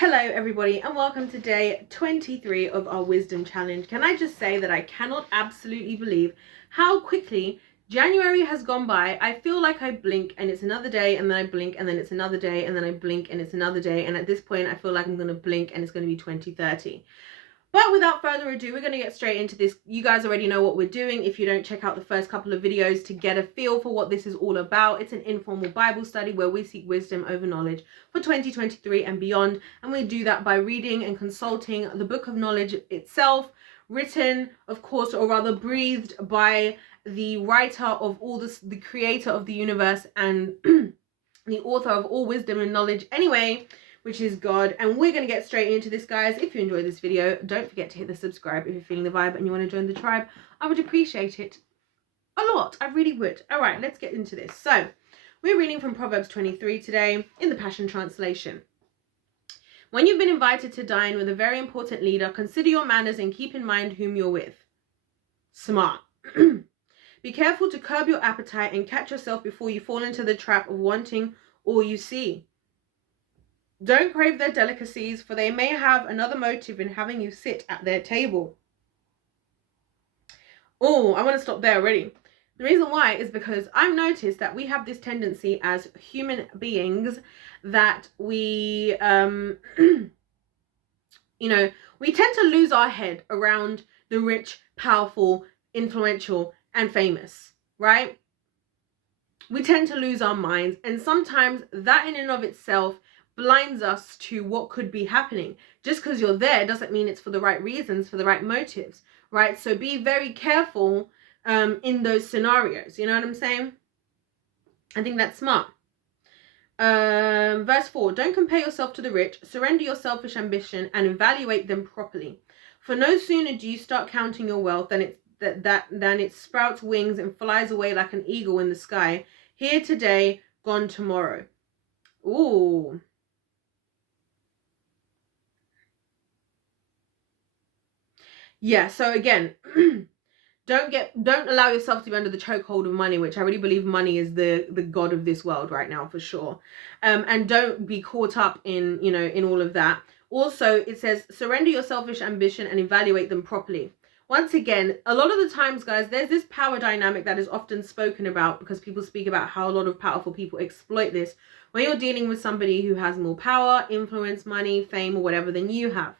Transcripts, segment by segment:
Hello everybody and welcome to day 23 of our wisdom challenge. Can I just say that I cannot absolutely believe how quickly January has gone by. I feel like I blink and it's another day, and then I blink and then it's another day, and then I blink and it's another day, and at this point I feel like I'm going to blink and it's going to be 2030. But without further ado, we're going to get straight into this. You guys already know what we're doing if you don't check out the first couple of videos to get a feel for what this is all about. It's an informal Bible study where we seek wisdom over knowledge for 2023 and beyond. And we do that by reading and consulting the book of knowledge itself, written, of course, or rather breathed by the writer of all this, the creator of the universe and the author of all wisdom and knowledge. Anyway, which is God. And we're going to get straight into this, guys. If you enjoyed this video, don't forget to hit the subscribe if you're feeling the vibe and you want to join the tribe. I would appreciate it a lot. I really would. All right, let's get into this. So we're reading from Proverbs 23 today in the Passion Translation. When you've been invited to dine with a very important leader, consider your manners and keep in mind whom you're with. Smart. Be careful to curb your appetite and catch yourself before you fall into the trap of wanting all you see. Don't crave their delicacies, for they may have another motive in having you sit at their table. Oh, I want to stop there already. The reason why is because I've noticed that we have this tendency as human beings that we, we tend to lose our head around the rich, powerful, influential, and famous, right? We tend to lose our minds, and sometimes that in and of itself blinds us to what could be happening. Just because you're there doesn't mean it's for the right reasons, for the right motives, right? So be very careful in those scenarios. You know what I'm saying? I think that's smart. Verse 4, don't compare yourself to the rich. Surrender your selfish ambition and evaluate them properly. For no sooner do you start counting your wealth than it sprouts wings and flies away like an eagle in the sky. Here today, gone tomorrow. Ooh. Yeah, so again, don't allow yourself to be under the chokehold of money, which I really believe money is the god of this world right now, for sure. And don't be caught up in, in all of that. Also, it says, surrender your selfish ambition and evaluate them properly. Once again, a lot of the times, guys, there's this power dynamic that is often spoken about because people speak about how a lot of powerful people exploit this. When you're dealing with somebody who has more power, influence, money, fame, or whatever than you have.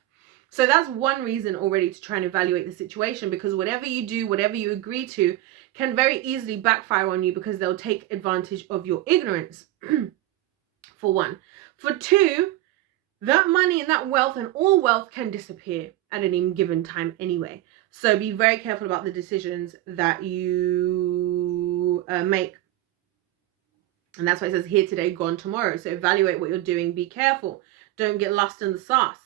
So that's one reason already to try and evaluate the situation, because whatever you do, whatever you agree to, can very easily backfire on you because they'll take advantage of your ignorance, for one. For two, that money and that wealth and all wealth can disappear at any given time anyway. So be very careful about the decisions that you make. And that's why it says here today, gone tomorrow. So evaluate what you're doing. Be careful. Don't get lost in the sauce.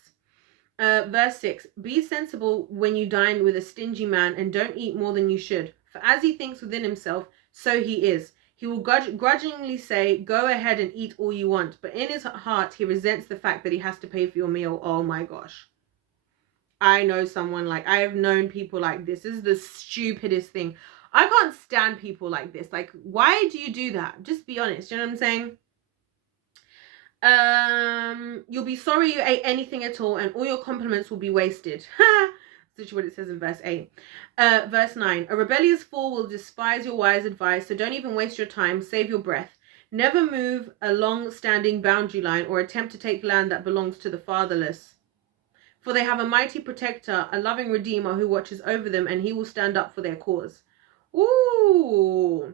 Verse 6, be sensible when you dine with a stingy man and don't eat more than you should. For as he thinks within himself, so he is. He will grudgingly say, go ahead and eat all you want. But in his heart, he resents the fact that he has to pay for your meal. Oh my gosh. I know someone I have known people like this. This is the stupidest thing. I can't stand people like this. Like, why do you do that? Just be honest. You know what I'm saying? You'll be sorry you ate anything at all, and all your compliments will be wasted. That's what it says in verse 8. Verse 9, a rebellious fool will despise your wise advice, so don't even waste your time. Save your breath. Never move a long-standing boundary line or attempt to take land that belongs to the fatherless. For they have a mighty protector, a loving redeemer who watches over them, and he will stand up for their cause. Ooh.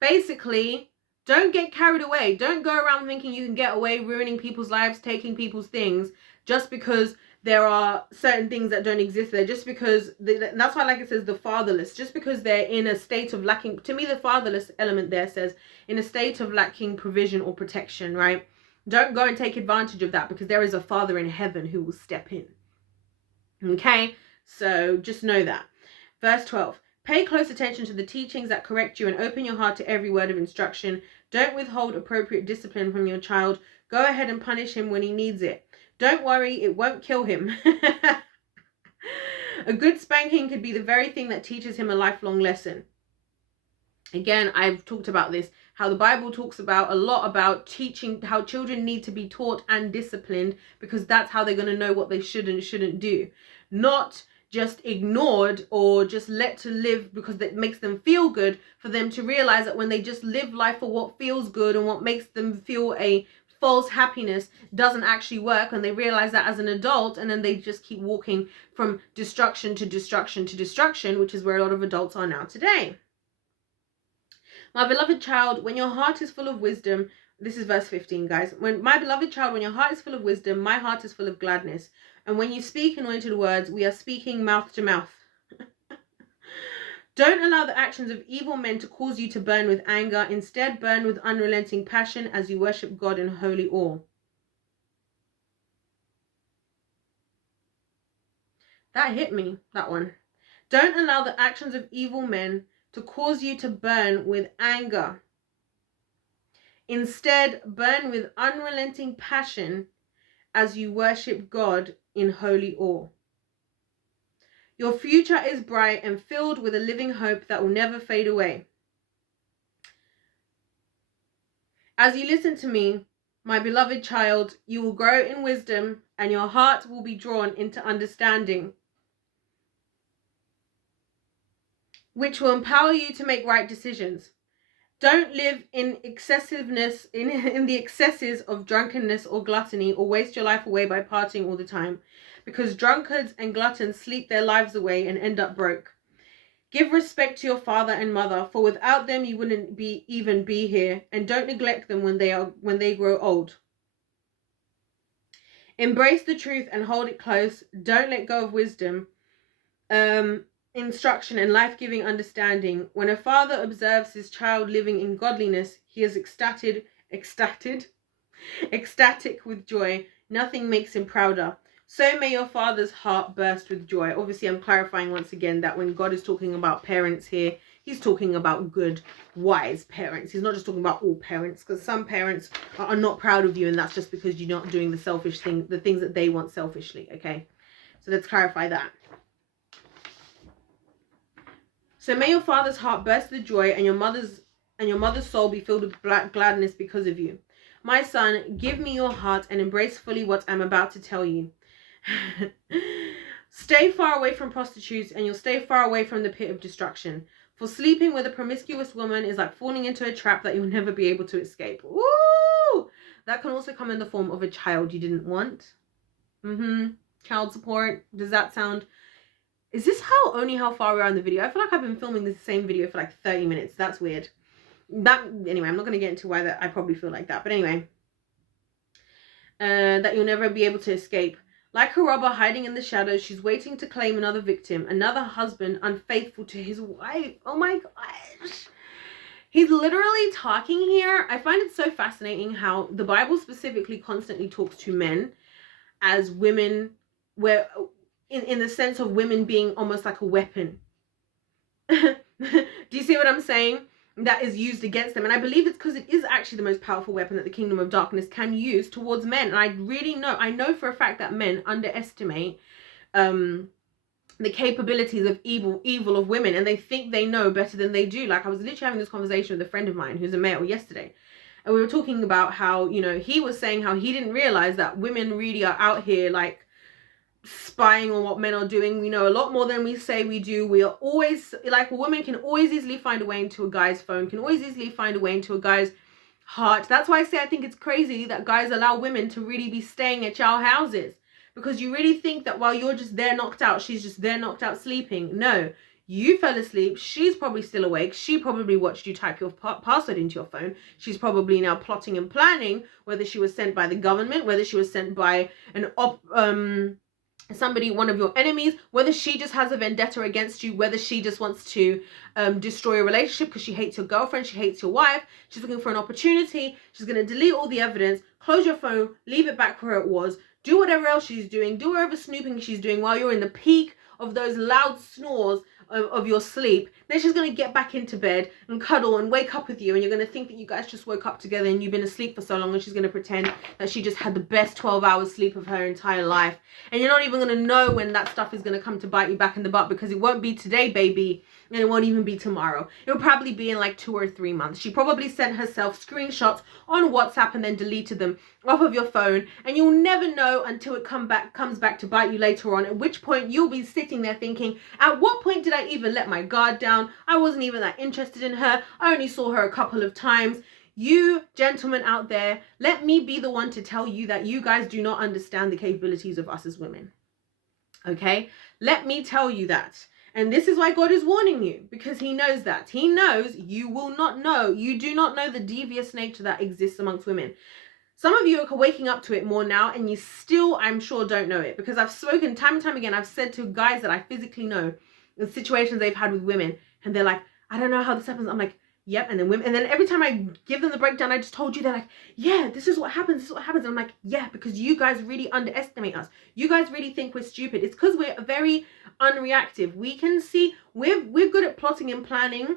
Basically, don't get carried away. Don't go around thinking you can get away ruining people's lives, taking people's things, just because there are certain things that don't exist there. Just because, that's why it says the fatherless. Just because they're in a state of lacking, to me the fatherless element there says in a state of lacking provision or protection, right? Don't go and take advantage of that, because there is a Father in heaven who will step in. Okay, so just know that. Verse 12. Pay close attention to the teachings that correct you and open your heart to every word of instruction. Don't withhold appropriate discipline from your child. Go ahead and punish him when he needs it. Don't worry, it won't kill him. A good spanking could be the very thing that teaches him a lifelong lesson. Again, I've talked about this, how the Bible talks about a lot about teaching, how children need to be taught and disciplined, because that's how they're going to know what they should and shouldn't do. Not just ignored or just let to live because that makes them feel good, for them to realize that when they just live life for what feels good and what makes them feel a false happiness doesn't actually work, and they realize that as an adult, and then they just keep walking from destruction to destruction to destruction, which is where a lot of adults are now today. My beloved child, when your heart is full of wisdom, this is verse 15, guys. When my beloved child, when your heart is full of wisdom, my heart is full of gladness. And when you speak anointed words, we are speaking mouth to mouth. Don't allow the actions of evil men to cause you to burn with anger. Instead, burn with unrelenting passion as you worship God in holy awe. That hit me, that one. Don't allow the actions of evil men to cause you to burn with anger. Instead, burn with unrelenting passion as you worship God in holy awe. Your future is bright and filled with a living hope that will never fade away. As you listen to me, my beloved child, you will grow in wisdom and your heart will be drawn into understanding, which will empower you to make right decisions. Don't live in excessiveness, in the excesses of drunkenness or gluttony, or waste your life away by partying all the time, because drunkards and gluttons sleep their lives away and end up broke. Give respect to your father and mother, for without them you wouldn't even be here, and don't neglect them when they grow old. Embrace the truth and hold it close. Don't let go of wisdom, instruction and life-giving understanding. When a father observes his child living in godliness, he is ecstatic with joy. Nothing makes him prouder. So may your father's heart burst with joy. Obviously, I'm clarifying once again that when God is talking about parents here, he's talking about good, wise parents. He's not just talking about all parents, because some parents are not proud of you, and that's just because you're not doing the selfish thing, the things that they want selfishly, okay? So let's clarify that. So may your father's heart burst with joy, and your mother's soul be filled with gladness because of you. My son, give me your heart and embrace fully what I'm about to tell you. Stay far away from prostitutes, and you'll stay far away from the pit of destruction. For sleeping with a promiscuous woman is like falling into a trap that you'll never be able to escape. Woo! That can also come in the form of a child you didn't want. Child support. Does that sound... Is this only how far we are in the video? I feel like I've been filming the same video for like 30 minutes. That's weird. Anyway, I'm not going to get into why I probably feel like that. But anyway. That you'll never be able to escape. Like a robber hiding in the shadows, she's waiting to claim another victim, another husband unfaithful to his wife. Oh my gosh. He's literally talking here. I find it so fascinating how the Bible specifically constantly talks to men as women, where in the sense of women being almost like a weapon. Do you see what I'm saying? That is used against them. And I believe it's because it is actually the most powerful weapon that the kingdom of darkness can use towards men. And I know for a fact that men underestimate the capabilities of evil of women, and they think they know better than they do. Like, I was literally having this conversation with a friend of mine who's a male yesterday, and we were talking about how, you know, he was saying how he didn't realize that women really are out here like spying on what men are doing. We know a lot more than we say we do. We are always like, a woman can always easily find a way into a guy's phone, can always easily find a way into a guy's heart. That's why I say I think it's crazy that guys allow women to really be staying at y'all houses, because you really think that while you're just there knocked out, she's just there knocked out sleeping. No, you fell asleep, she's probably still awake, she probably watched you type your password into your phone, she's probably now plotting and planning, whether she was sent by the government, whether she was sent by somebody, one of your enemies, whether she just has a vendetta against you, whether she just wants to destroy a relationship because she hates your girlfriend, she hates your wife, she's looking for an opportunity, she's going to delete all the evidence, close your phone, leave it back where it was, do whatever else she's doing, do whatever snooping she's doing while you're in the peak of those loud snores of your sleep, then she's going to get back into bed and cuddle and wake up with you, and you're going to think that you guys just woke up together and you've been asleep for so long, and she's going to pretend that she just had the best 12 hours sleep of her entire life. And you're not even going to know when that stuff is going to come to bite you back in the butt, because it won't be today, baby, and it won't even be tomorrow. It'll probably be in like 2 or 3 months. She probably sent herself screenshots on WhatsApp and then deleted them off of your phone, and you'll never know until it comes back to bite you later on, at which point you'll be sitting there thinking, at what point did I even let my guard down? I wasn't even that interested in her. I only saw her a couple of times. You gentlemen out there, let me be the one to tell you that you guys do not understand the capabilities of us as women. Okay? Let me tell you that. And this is why God is warning you, because he knows that. He knows you will not know. You do not know the devious nature that exists amongst women. Some of you are waking up to it more now, and you still, I'm sure, don't know it, because I've spoken time and time again. I've said to guys that I physically know the situations they've had with women, and they're like, I don't know how this happens. I'm like, yep. And then every time I give them the breakdown, I just told you, they're like, yeah, this is what happens. This is what happens. And I'm like, yeah, because you guys really underestimate us. You guys really think we're stupid. It's because we're very unreactive. We can see we're good at plotting and planning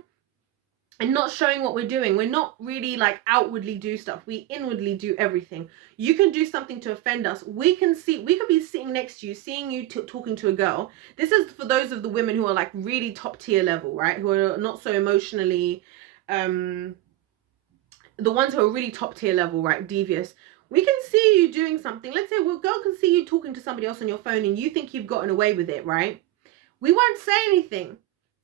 and not showing what we're doing. We're not really like outwardly do stuff. We inwardly do everything. You can do something to offend us. We could be sitting next to you, seeing you talking to a girl. This is for those of the women who are like really top tier level, right? Who are not so emotionally, the ones who are really top tier level, right? Devious. We can see you doing something. Let's say a girl can see you talking to somebody else on your phone and you think you've gotten away with it, right? We won't say anything.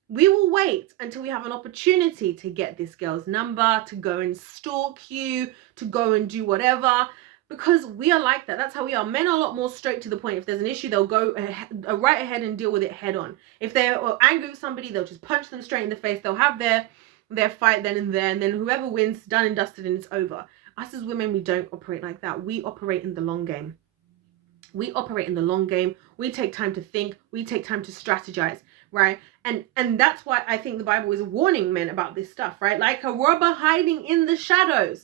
We will wait until we have an opportunity to get this girl's number, to go and stalk you, to go and do whatever, because we are like that. That's how we are. Men are a lot more straight to the point. If there's an issue, they'll go right ahead and deal with it head on. If they're angry with somebody, they'll just punch them straight in the face. They'll have their fight then and there, and then whoever wins, done and dusted, and it's over. Us as women, we don't operate like that. We operate in the long game. We operate in the long game. We take time to think. We take time to strategize, right? And that's why I think the Bible is warning men about this stuff, right? Like a robber hiding in the shadows.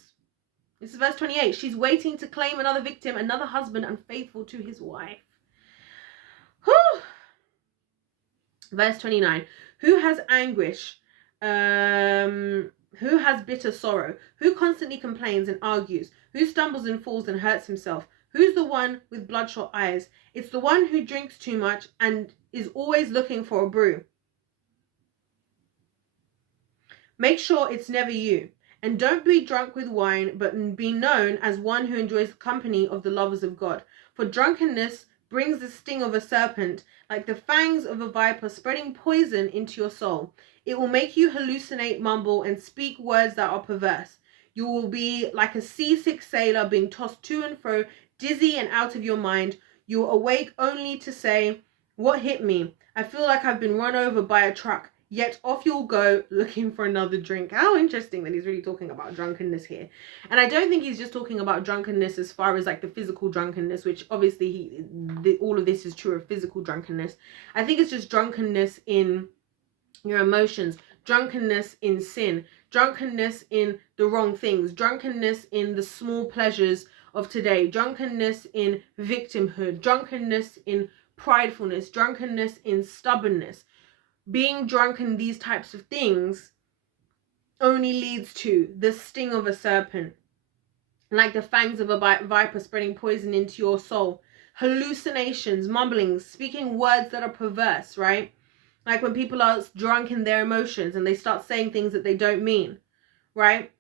This is verse 28. She's waiting to claim another victim, another husband unfaithful to his wife. Whew. Verse 29. Who has anguish? Who has bitter sorrow? Who constantly complains and argues? Who stumbles and falls and hurts himself? Who's the one with bloodshot eyes? It's the one who drinks too much and is always looking for a brew. Make sure it's never you. And don't be drunk with wine, but be known as one who enjoys the company of the lovers of God. For drunkenness brings the sting of a serpent, like the fangs of a viper, spreading poison into your soul. It will make you hallucinate, mumble, and speak words that are perverse. You will be like a seasick sailor being tossed to and fro, dizzy and out of your mind. You'll awake only to say, what hit me? I feel like I've been run over by a truck. Yet off you'll go looking for another drink. How interesting that he's really talking about drunkenness here. And I don't think he's just talking about drunkenness as far as like the physical drunkenness, which obviously all of this is true of physical drunkenness. I think it's just drunkenness in your emotions, drunkenness in sin, drunkenness in the wrong things, drunkenness in the small pleasures of today, drunkenness in victimhood, drunkenness in pridefulness, drunkenness in stubbornness. Being drunk in these types of things only leads to the sting of a serpent, like the fangs of a viper spreading poison into your soul. Hallucinations, mumblings, speaking words that are perverse, right? Like when people are drunk in their emotions and they start saying things that they don't mean, right?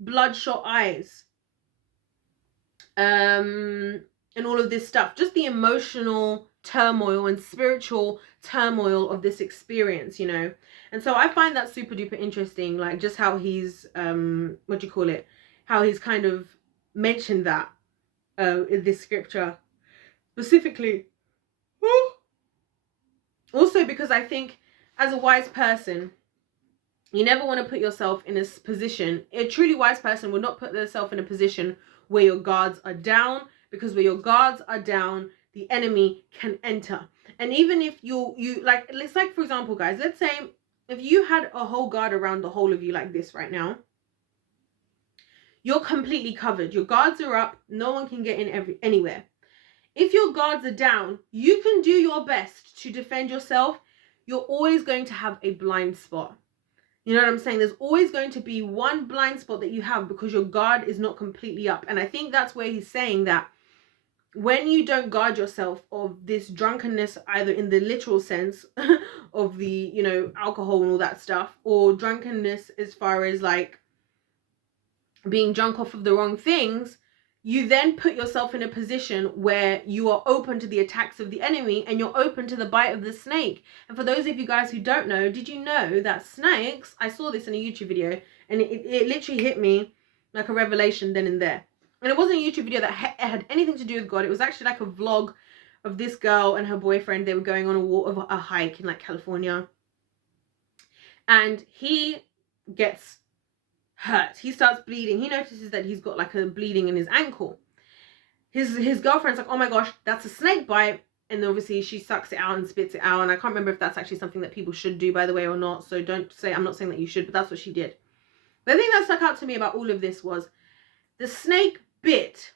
Bloodshot eyes, and all of this stuff. Just the emotional turmoil and spiritual turmoil of this experience, you know. And so I find that super duper interesting, like just how he's how he's kind of mentioned that in this scripture specifically. Also because I think as a wise person, you never want to put yourself in a position, a truly wise person will not put themselves in a position where your guards are down, because where your guards are down, the enemy can enter. And even if you like, it's like, for example, guys, let's say if you had a whole guard around the whole of you like this right now, you're completely covered. Your guards are up. No one can get in anywhere. If your guards are down, you can do your best to defend yourself. you're always going to have a blind spot. You know what I'm saying? There's always going to be one blind spot that you have because your guard is not completely up. And I think that's where he's saying that when you don't guard yourself of this drunkenness, either in the literal sense of the, you know, alcohol and all that stuff, or drunkenness as far as like being drunk off of the wrong things, you then put yourself in a position where you are open to the attacks of the enemy and you're open to the bite of the snake. And for those of you guys who don't know, did you know that snakes, I saw this in a YouTube video and it literally hit me like a revelation then and there. And it wasn't a YouTube video that had anything to do with God. It was actually like a vlog of this girl and her boyfriend. They were going on a hike in like California. And he gets hurt. He starts bleeding. He notices that he's got like a bleeding in his ankle. His girlfriend's like, oh my gosh, that's a snake bite. And obviously she sucks it out and spits it out. And I can't remember if that's actually something that people should do, by the way, or not. So don't say, I'm not saying that you should, but that's what she did. The thing that stuck out to me about all of this was the snake bit,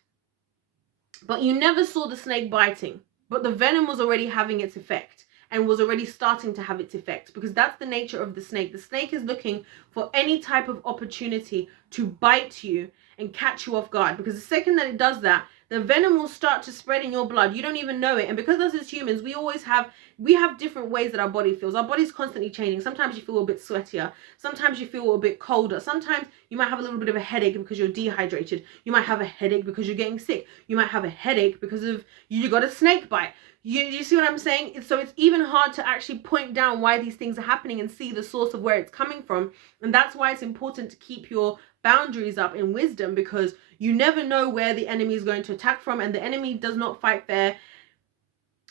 but you never saw the snake biting. But the venom was already having its effect and was already starting to have its effect, because that's the nature of the snake. The snake is looking for any type of opportunity to bite you and catch you off guard, because the second that it does that, the venom will start to spread in your blood. You don't even know it. And because us as humans, we have different ways that our body feels. Our body's constantly changing. Sometimes you feel a bit sweatier. Sometimes you feel a bit colder. Sometimes you might have a little bit of a headache because you're dehydrated. You might have a headache because you're getting sick. You might have a headache because of you got a snake bite. You see what I'm saying? So it's even hard to actually point down why these things are happening and see the source of where it's coming from. And that's why it's important to keep your boundaries up in wisdom, because you never know where the enemy is going to attack from, and the enemy does not fight fair.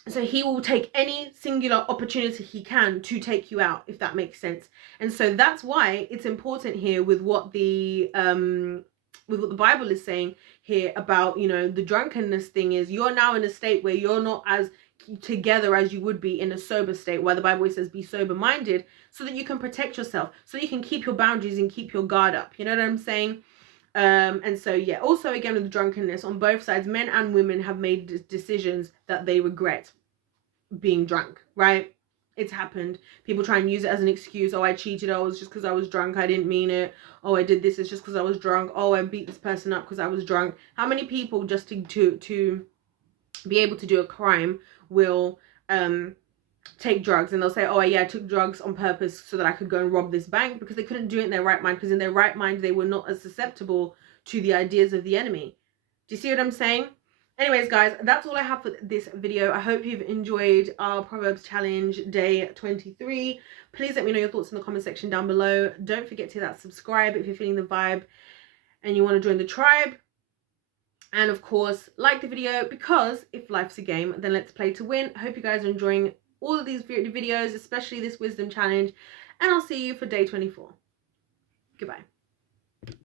So he will take any singular opportunity he can to take you out, if that makes sense. And so that's why it's important here with what the Bible is saying here about, you know, the drunkenness thing is you're now in a state where you're not as together as you would be in a sober state, where the Bible says be sober minded, so that you can protect yourself, so you can keep your boundaries and keep your guard up. You know what I'm saying? And so yeah, also again with the drunkenness on both sides, men and women have made decisions that they regret being drunk, right? It's happened. People try and use it as an excuse. Oh, I cheated. Oh, it's just because I was drunk. I didn't mean it. Oh, I did this. It's just because I was drunk. Oh, I beat this person up because I was drunk. How many people just to be able to do a crime will take drugs, and they'll say, oh yeah, I took drugs on purpose so that I could go and rob this bank, because they couldn't do it in their right mind, because in their right mind they were not as susceptible to the ideas of the enemy. Do you see what I'm saying? Anyways guys, that's all I have for this video. I hope you've enjoyed our Proverbs challenge day 23. Please let me know your thoughts in the comment section down below. Don't forget to hit that subscribe if you're feeling the vibe and you want to join the tribe. And of course, like the video, because if life's a game, then let's play to win. I hope you guys are enjoying all of these videos, especially this wisdom challenge, and I'll see you for day 24. Goodbye.